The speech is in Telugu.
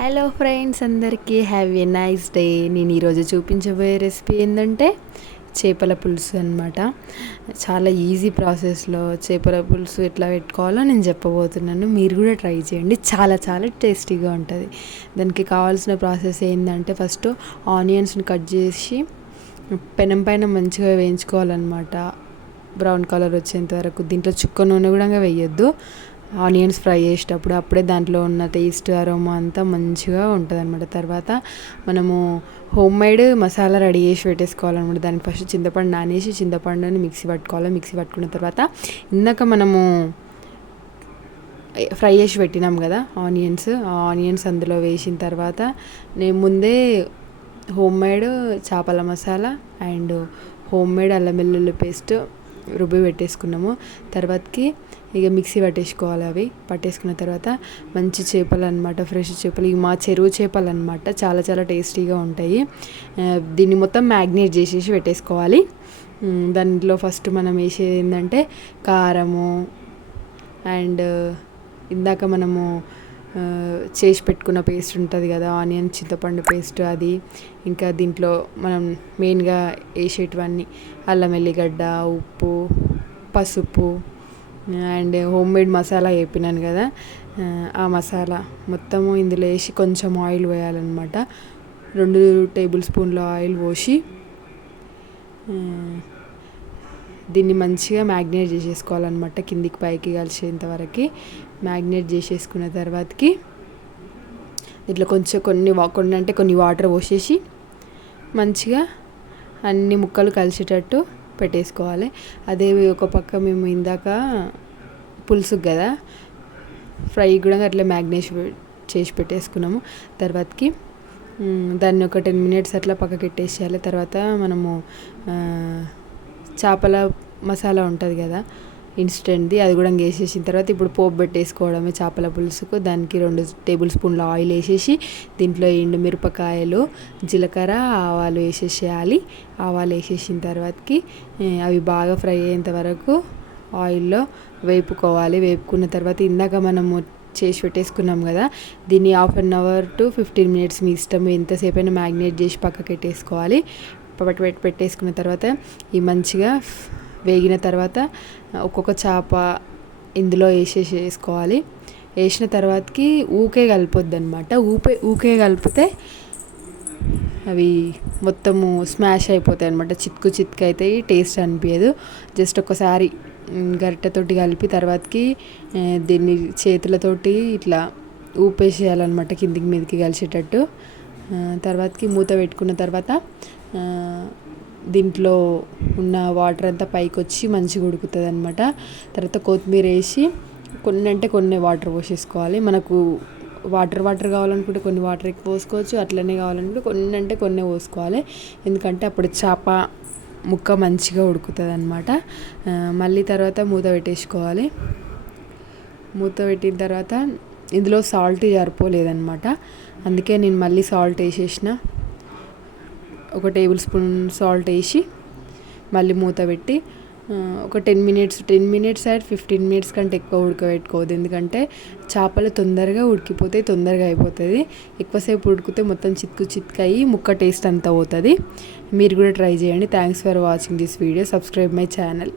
హలో ఫ్రెండ్స్ అందరికీ హ్యావ్ ఎ నైస్ డే నేను ఈరోజు చూపించబోయే రెసిపీ ఏంటంటే చేపల పులుసు అనమాట చాలా ఈజీ ప్రాసెస్లో చేపల పులుసు ఎట్లా పెట్టుకోవాలో నేను చెప్పబోతున్నాను. మీరు కూడా ట్రై చేయండి. చాలా చాలా టేస్టీగా ఉంటుంది. దానికి కావాల్సిన ప్రాసెస్ ఏంటంటే ఫస్ట్ ఆనియన్స్ని కట్ చేసి పెనం పైన మంచిగా వేయించుకోవాలన్నమాట. బ్రౌన్ కలర్ వచ్చేంత వరకు. దీంట్లో చుక్క నూనె కూడా వేయొద్దు. ఆనియన్స్ ఫ్రై చేసేటప్పుడు అప్పుడే దాంట్లో ఉన్న టేస్ట్ అరోమా అంతా మంచిగా ఉంటుంది అనమాట తర్వాత మనము హోమ్ మేడ్ మసాలా రెడీ చేసి పెట్టేసుకోవాలన్నమాట. దాన్ని ఫస్ట్ చింతపండు నానేసి చింతపండుని మిక్సీ పట్టుకోవాలి. మిక్సీ పట్టుకున్న తర్వాత ఇందాక మనము ఫ్రై చేసి పెట్టినాం కదా ఆనియన్స్. ఆనియన్స్ అందులో వేసిన తర్వాత నేను ముందే హోమ్ మేడ్ చేపల మసాలా అండ్ హోమ్ మేడ్ అల్లం వెల్లుల్లి పేస్ట్ రుబ్బి పెట్టేసుకున్నాము. తర్వాతకి ఇక మిక్సీ పట్టేసుకోవాలి అవి. పట్టేసుకున్న తర్వాత మంచి చేపలు అనమాట ఫ్రెష్ చేపలు. ఇవి మా చెరువు చేపలు అనమాట చాలా చాలా టేస్టీగా ఉంటాయి. దీన్ని మొత్తం మ్యాగ్నేట్ చేసేసి పెట్టేసుకోవాలి. దాంట్లో ఫస్ట్ మనం వేసేది ఏంటంటే కారము అండ్ ఇందాక మనము చేసి పెట్టుకున్న పేస్ట్ ఉంటుంది కదా ఆనియన్ చింతపండు పేస్ట్ అది. ఇంకా దీంట్లో మనం మెయిన్గా వేసేటివన్నీ అల్లం ఎల్లిగడ్డ ఉప్పు పసుపు అండ్ హోమ్ మేడ్ మసాలా చెప్పినాను కదా ఆ మసాలా మొత్తము ఇందులో వేసి కొంచెం ఆయిల్ వేయాలన్నమాట. రెండు టేబుల్ స్పూన్ల ఆయిల్ పోసి దీన్ని మంచిగా మ్యాగ్నేట్ చేసేసుకోవాలన్నమాట కిందికి పైకి కలిసేంతవరకు మ్యాగ్నేట్ చేసేసుకున్న తర్వాతకి ఇట్లా కొంచెం కొన్ని కొన్ని అంటే కొన్ని వాటర్ పోసేసి మంచిగా అన్ని ముక్కలు కలిసేటట్టు పెట్టేసుకోవాలి. అదే ఒక పక్క మేము ఇందాక పులుసు కదా ఫ్రై కూడా అట్లా మ్యాగ్నేష్ చేసి పెట్టేసుకున్నాము. తర్వాతకి దాన్ని ఒక టెన్ మినిట్స్ అట్లా పక్కకి పెట్టేసేయాలి తర్వాత మనము చేపల మసాలా ఉంటుంది కదా ఇన్స్టెంట్ది అది కూడా వేసేసిన తర్వాత ఇప్పుడు పోపు పెట్టేసుకోవడమే చేపల పులుసుకు. దానికి రెండు టేబుల్ స్పూన్ల ఆయిల్ వేసేసి దీంట్లో ఎండు మిరపకాయలు జీలకర్ర ఆవాలు వేసేసేయాలి. ఆవాలు వేసేసిన తర్వాతకి అవి బాగా ఫ్రై అయ్యేంత వరకు ఆయిల్లో వేపుకోవాలి. వేపుకున్న తర్వాత ఇందాక మనము చేసి పెట్టేసుకున్నాం కదా దీన్ని half an hour to fifteen minutes మీ ఇష్టం ఎంతసేపు అయినా మ్యాగ్నేట్ చేసి పక్కకి పెట్టేసుకోవాలి పెట్టి పెట్టేసుకున్న తర్వాత ఈ మంచిగా వేగిన తర్వాత ఒక్కొక్క చేప ఇందులో వేసేసి వేసుకోవాలి. వేసిన తర్వాతకి ఊకే కలిపొద్దు అనమాట ఊపే ఊకే కలిపితే అవి మొత్తము స్మాష్ అయిపోతాయి అనమాట చిత్కు చిత్కు అయితే టేస్ట్ అనిపించదు జస్ట్ ఒకసారి గరిటెతోటి కలిపి తర్వాతకి దీన్ని చేతులతోటి ఇట్లా ఊపేసేయాలన్నమాట కిందికి మీదకి కలిసేటట్టు. తర్వాతకి మూత పెట్టుకున్న తర్వాత దీంట్లో ఉన్న వాటర్ అంతా పైకి వచ్చి మంచిగా ఉడుకుతుంది అనమాట తర్వాత కొత్తిమీర వేసి కొన్ని అంటే కొన్ని వాటర్ పోసేసుకోవాలి. మనకు వాటర్ వాటర్ కావాలనుకుంటే కొన్ని వాటర్ ఎక్కువ పోసుకోవచ్చు. అట్లనే కావాలనుకుంటే కొన్ని అంటే కొన్ని పోసుకోవాలి. ఎందుకంటే అప్పుడు చేప ముక్క మంచిగా ఉడుకుతుంది అనమాట మళ్ళీ తర్వాత మూత పెట్టేసుకోవాలి. మూత పెట్టిన తర్వాత ఇందులో సాల్ట్ సరిపోలేదన్నమాట అందుకే నేను మళ్ళీ సాల్ట్ వేసేసిన. ఒక టేబుల్ స్పూన్ సాల్ట్ వేసి మళ్ళీ మూత పెట్టి ఒక ten minutes ten minutes and fifteen minutes కంటే ఎక్కువ ఉడకబెట్టుకోవద్దు. ఎందుకంటే చేపలు తొందరగా ఉడికిపోతే తొందరగా అయిపోతుంది ఎక్కువసేపు ఉడికితే మొత్తం చిత్కు చిత్కు అయ్యి ముక్క టేస్ట్ అంతా పోతుంది. మీరు కూడా ట్రై చేయండి. Thanks for watching this video subscribe my channel